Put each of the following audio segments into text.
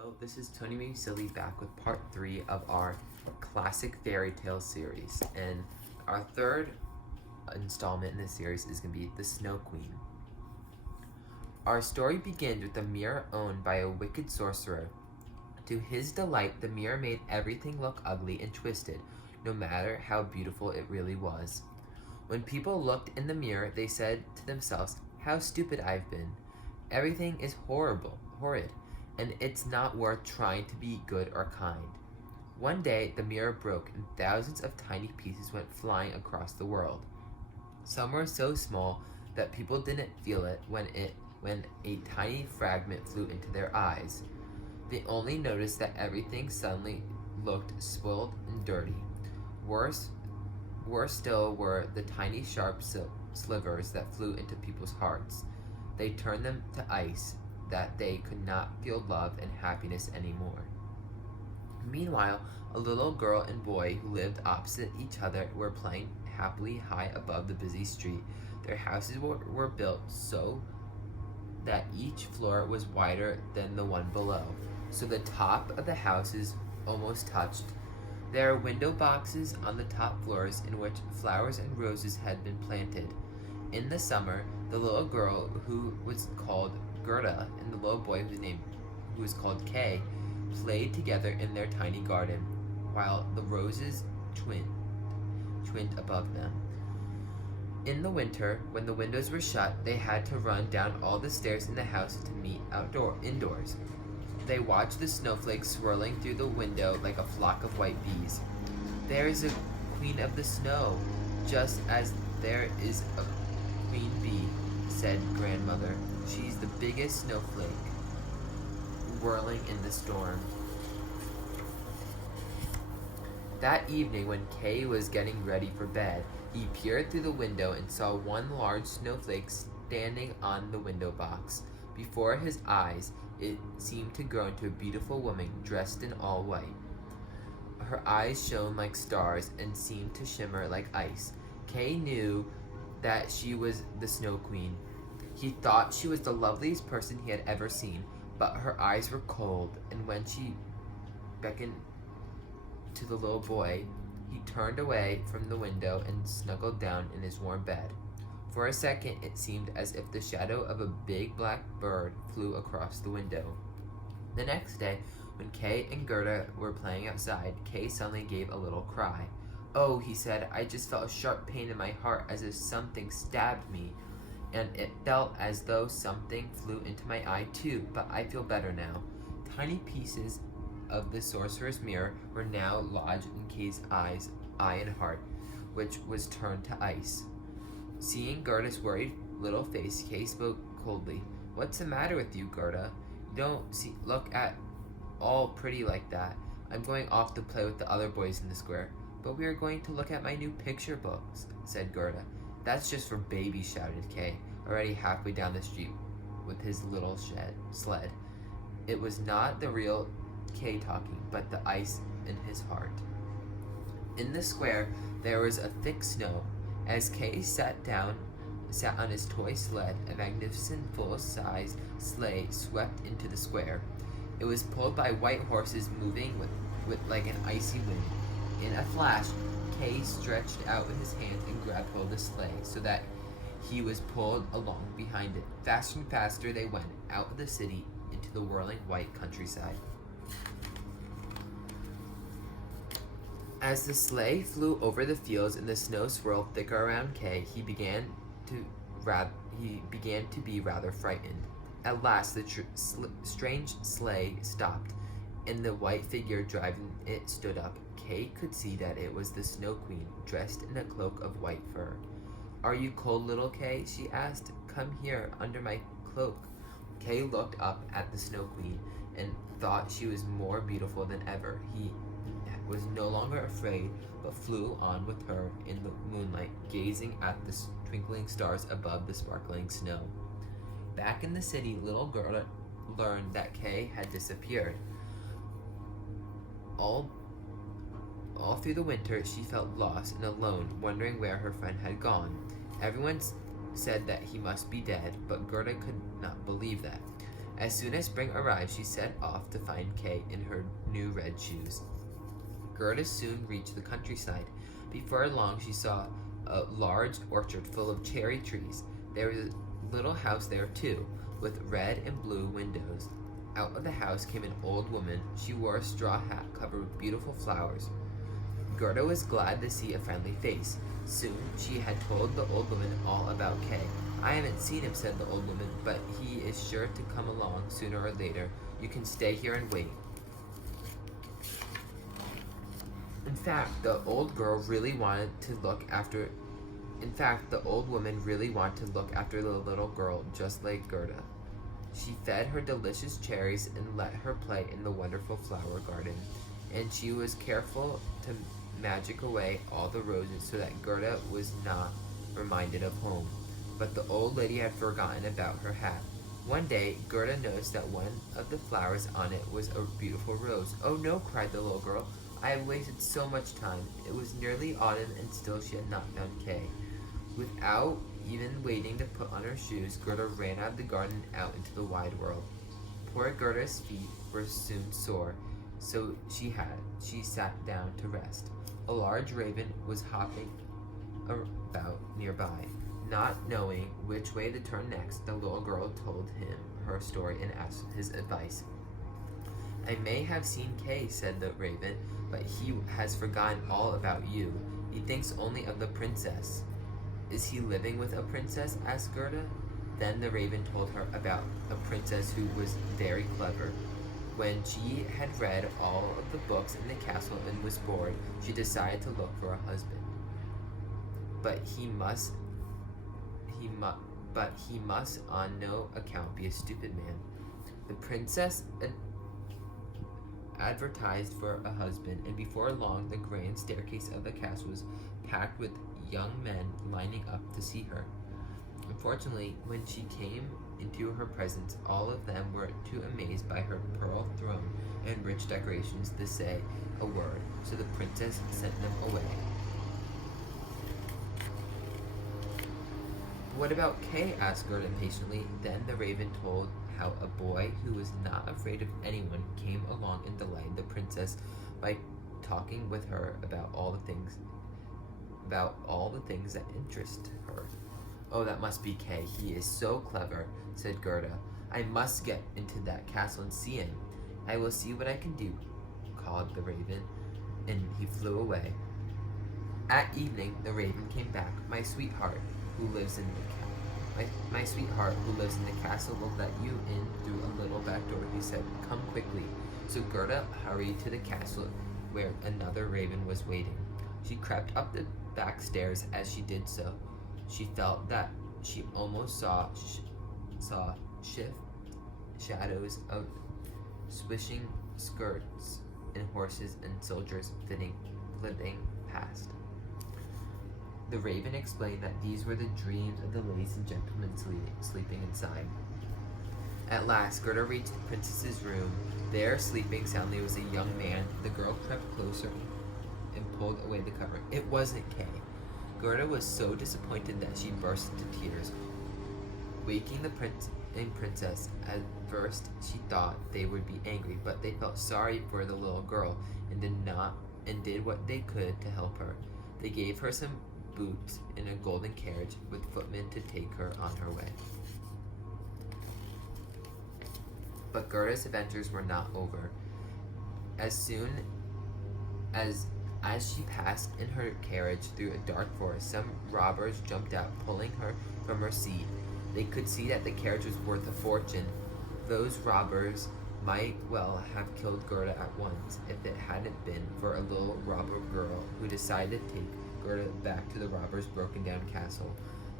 Hello, this is Tony Musilli back with part 3 of our classic fairy tale series. And our third installment in this series is going to be The Snow Queen. Our story begins with a mirror owned by a wicked sorcerer. To his delight, the mirror made everything look ugly and twisted, no matter how beautiful it really was. When people looked in the mirror, they said to themselves, "How stupid I've been. Everything is horrid, and it's not worth trying to be good or kind." One day, the mirror broke and thousands of tiny pieces went flying across the world. Some were so small that people didn't feel it when a tiny fragment flew into their eyes. They only noticed that everything suddenly looked spoiled and dirty. Worse still were the tiny sharp slivers that flew into people's hearts. They turned them to ice, that they could not feel love and happiness anymore. Meanwhile, a little girl and boy who lived opposite each other were playing happily high above the busy street. Their houses were built so that each floor was wider than the one below, so the top of the houses almost touched. There are window boxes on the top floors in which flowers and roses had been planted. In the summer, the little girl, who was called Gerda, and the little boy who was called Kay, played together in their tiny garden, while the roses twined above them. In the winter, when the windows were shut, they had to run down all the stairs in the house to meet indoors. They watched the snowflakes swirling through the window like a flock of white bees. "There is a queen of the snow, just as there is a queen bee," said grandmother. "She's the biggest snowflake whirling in the storm." That evening, when Kay was getting ready for bed, he peered through the window and saw one large snowflake standing on the window box. Before his eyes, it seemed to grow into a beautiful woman dressed in all white. Her eyes shone like stars and seemed to shimmer like ice. Kay knew that she was the Snow Queen. He thought she was the loveliest person he had ever seen, but her eyes were cold, and when she beckoned to the little boy, he turned away from the window and snuggled down in his warm bed. For a second, it seemed as if the shadow of a big black bird flew across the window. The next day, when Kay and Gerda were playing outside, Kay suddenly gave a little cry. "Oh," he said, "I just felt a sharp pain in my heart as if something stabbed me. And it felt as though something flew into my eye too, but I feel better now." Tiny pieces of the sorcerer's mirror were now lodged in Kay's eye and heart, which was turned to ice. Seeing Gerda's worried little face, Kay spoke coldly. "What's the matter with you, Gerda? You don't look at all pretty like that. I'm going off to play with the other boys in the square." "But we are going to look at my new picture books," said Gerda. "That's just for babies," shouted Kay, already halfway down the street with his little sled. It was not the real Kay talking, but the ice in his heart. In the square, there was a thick snow. As Kay sat on his toy sled, a magnificent full-size sleigh swept into the square. It was pulled by white horses moving with like an icy wind. In a flash, Kay stretched out his hand and grabbed hold of the sleigh so that he was pulled along behind it. Faster and faster they went out of the city into the whirling white countryside. As the sleigh flew over the fields and the snow swirled thicker around Kay, he began to be rather frightened. At last, the strange sleigh stopped, and the white figure driving it stood up. Kay could see that it was the Snow Queen, dressed in a cloak of white fur. "Are you cold, little Kay?" she asked. "Come here, under my cloak." Kay looked up at the Snow Queen and thought she was more beautiful than ever. He was no longer afraid, but flew on with her in the moonlight, gazing at the twinkling stars above the sparkling snow. Back in the city, little Gerda learned that Kay had disappeared. All through the winter, she felt lost and alone, wondering where her friend had gone. Everyone said that he must be dead, but Gerda could not believe that. As soon as spring arrived, she set off to find Kay in her new red shoes. Gerda soon reached the countryside. Before long, she saw a large orchard full of cherry trees. There was a little house there too, with red and blue windows. Out of the house came an old woman. She wore a straw hat covered with beautiful flowers. Gerda was glad to see a friendly face. Soon she had told the old woman all about Kay. I haven't seen him, said the old woman, but he is sure to come along sooner or later. You can stay here and wait. In fact, the old woman really wanted to look after the little girl just like Gerda. She fed her delicious cherries and let her play in the wonderful flower garden, and she was careful to magic away all the roses so that Gerda was not reminded of home. But the old lady had forgotten about her hat. One day, Gerda noticed that one of the flowers on it was a beautiful rose. "Oh no," cried the little girl. "I have wasted so much time." It was nearly autumn and still she had not found Kay. Without even waiting to put on her shoes, Gerda ran out of the garden and out into the wide world. Poor Gerda's feet were soon sore, so she sat down to rest. A large raven was hopping about nearby. Not knowing which way to turn next, the little girl told him her story and asked his advice. "I may have seen Kay," said the raven, "but he has forgotten all about you. He thinks only of the princess." "Is he living with a princess?" asked Gerda. Then the raven told her about a princess who was very clever. When she had read all of the books in the castle and was bored, she decided to look for a husband. But he must on no account be a stupid man. The princess advertised for a husband, and before long the grand staircase of the castle was packed with young men lining up to see her. Unfortunately, when she came into her presence, all of them were too amazed by her pearl throne and rich decorations to say a word, so the princess sent them away. "What about Kay?" asked Gerda impatiently. Then the raven told how a boy who was not afraid of anyone came along and delighted the princess by talking with her about all the things that interest her. "Oh, that must be Kay. He is so clever," said Gerda. "I must get into that castle and see him." "I will see what I can do," called the raven, and he flew away. At evening, the raven came back. My sweetheart who lives in the castle will let you in through a little back door," he said. "Come quickly." So Gerda hurried to the castle where another raven was waiting. She crept up the back stairs. As she did so, she felt that she almost saw shadows of swishing skirts and horses and soldiers flitting past. The raven explained that these were the dreams of the ladies and gentlemen sleeping inside. At last, Gerda reached the princess's room. There, sleeping soundly, was a young man. The girl crept closer and pulled away the cover. It wasn't Kay. Gerda was so disappointed that she burst into tears. Waking the prince and princess, at first she thought they would be angry, but they felt sorry for the little girl and did what they could to help her. They gave her some boots in a golden carriage with footmen to take her on her way. But Gerda's adventures were not over. As soon as she passed in her carriage through a dark forest, some robbers jumped out, pulling her from her seat. They could see that the carriage was worth a fortune. Those robbers might well have killed Gerda at once if it hadn't been for a little robber girl who decided to take Gerda back to the robber's broken-down castle.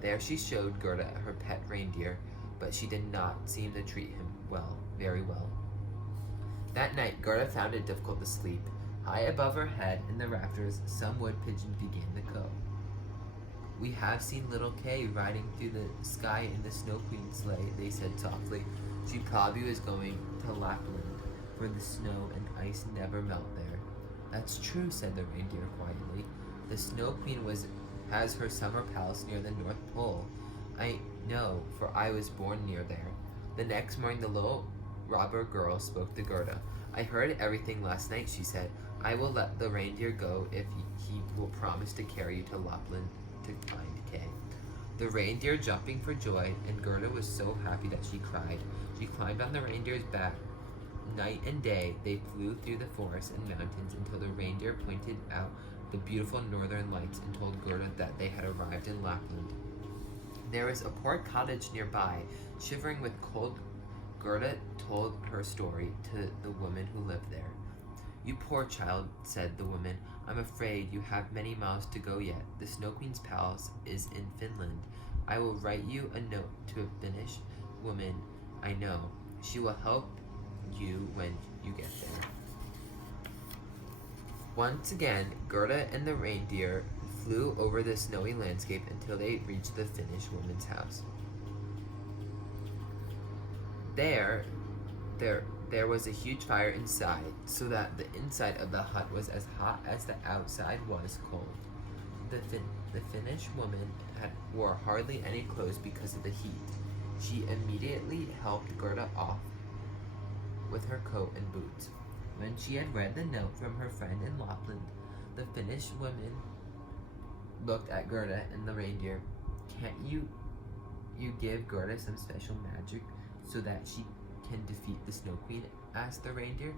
There she showed Gerda her pet reindeer, but she did not seem to treat him very well. That night, Gerda found it difficult to sleep. High above her head in the rafters, some wood pigeons began to crow. "We have seen little Kay riding through the sky in the Snow Queen's sleigh," they said softly. "She probably was going to Lapland, where the snow and ice never melt there." "That's true," said the reindeer quietly. "The Snow Queen has her summer palace near the North Pole. I know, for I was born near there." The next morning, the little robber girl spoke to Gerda. I heard everything last night, she said. I will let the reindeer go if he will promise to carry you to Lapland to find Kay. The reindeer jumping for joy, and Gerda was so happy that she cried. She climbed on the reindeer's back. Night and day, they flew through the forests and mountains until the reindeer pointed out the beautiful northern lights and told Gerda that they had arrived in Lapland. There was a poor cottage nearby, shivering with cold. Gerda told her story to the woman who lived there. You poor child, said the woman. I'm afraid you have many miles to go yet. The Snow Queen's palace is in Finland. I will write you a note to a Finnish woman I know. She will help you when you get there. Once again, Gerda and the reindeer flew over the snowy landscape until they reached the Finnish woman's house. There was a huge fire inside, so that the inside of the hut was as hot as the outside was cold. The Finnish woman wore hardly any clothes because of the heat. She immediately helped Gerda off with her coat and boots. When she had read the note from her friend in Lapland, the Finnish woman looked at Gerda and the reindeer. Can't you give Gerda some special magic so that she can defeat the Snow Queen? Asked the reindeer.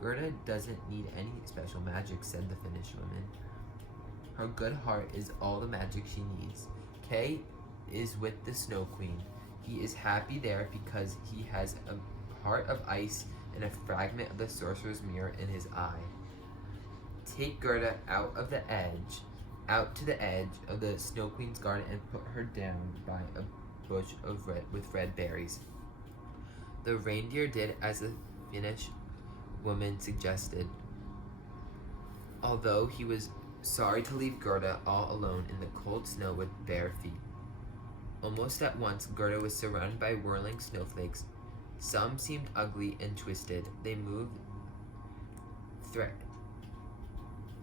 Gerda doesn't need any special magic, said the Finnish woman. Her good heart is all the magic she needs. Kay is with the Snow Queen. He is happy there because he has a heart of ice and a fragment of the sorcerer's mirror in his eye. Take Gerda out to the edge of the Snow Queen's garden and put her down by a bush with red berries. The reindeer did as the Finnish woman suggested, although he was sorry to leave Gerda all alone in the cold snow with bare feet. Almost at once, Gerda was surrounded by whirling snowflakes. Some seemed ugly and twisted. They moved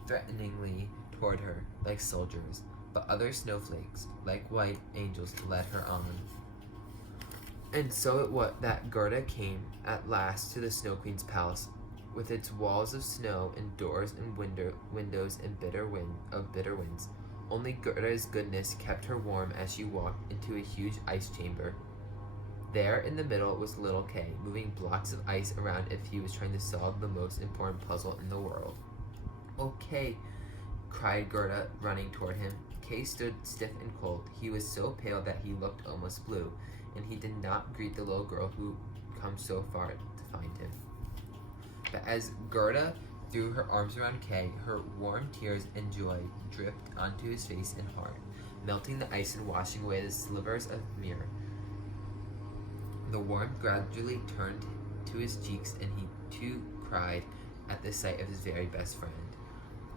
threateningly toward her, like soldiers, but other snowflakes, like white angels, led her on. And so it was that Gerda came at last to the Snow Queen's palace, with its walls of snow and doors and windows and bitter winds. Only Gerda's goodness kept her warm as she walked into a huge ice chamber. There in the middle was little Kay, moving blocks of ice around if he was trying to solve the most important puzzle in the world. Oh, Kay, cried Gerda, running toward him. Kay stood stiff and cold. He was so pale that he looked almost blue, and he did not greet the little girl who come so far to find him. But as Gerda threw her arms around Kay, her warm tears and joy dripped onto his face and heart, melting the ice and washing away the slivers of mirror. The warmth gradually turned to his cheeks, and he too cried at the sight of his very best friend.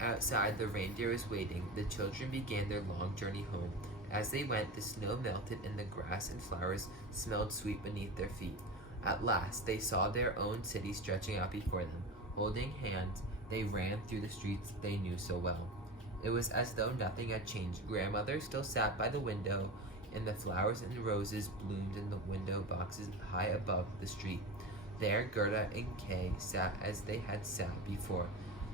Outside, the reindeer was waiting. The children began their long journey home. As they went, the snow melted and the grass and flowers smelled sweet beneath their feet. At last, they saw their own city stretching out before them. Holding hands, they ran through the streets they knew so well. It was as though nothing had changed. Grandmother still sat by the window, and the flowers and roses bloomed in the window boxes high above the street. There, Gerda and Kay sat as they had sat before.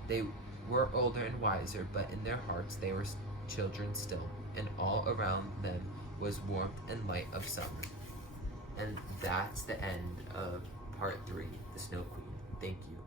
They were older and wiser, but in their hearts they were children still, and all around them was warmth and light of summer. And that's the end of part 3, The Snow Queen. Thank you.